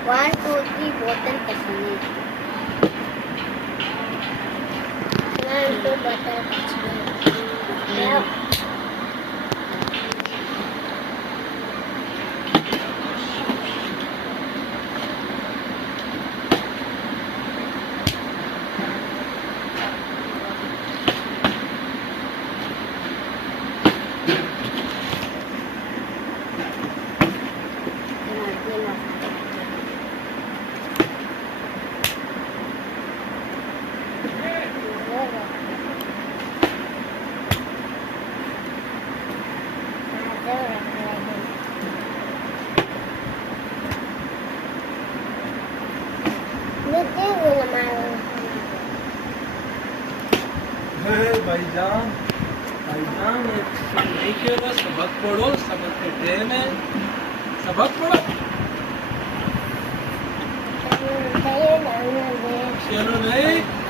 1, 2, 3 बोतल पसंद है 1, 2 बोतल पसंद है भाईजान भाईजान ये नहीं किया सबक पढ़ो सबक के टाइम है सबक पढ़ो चलो नहीं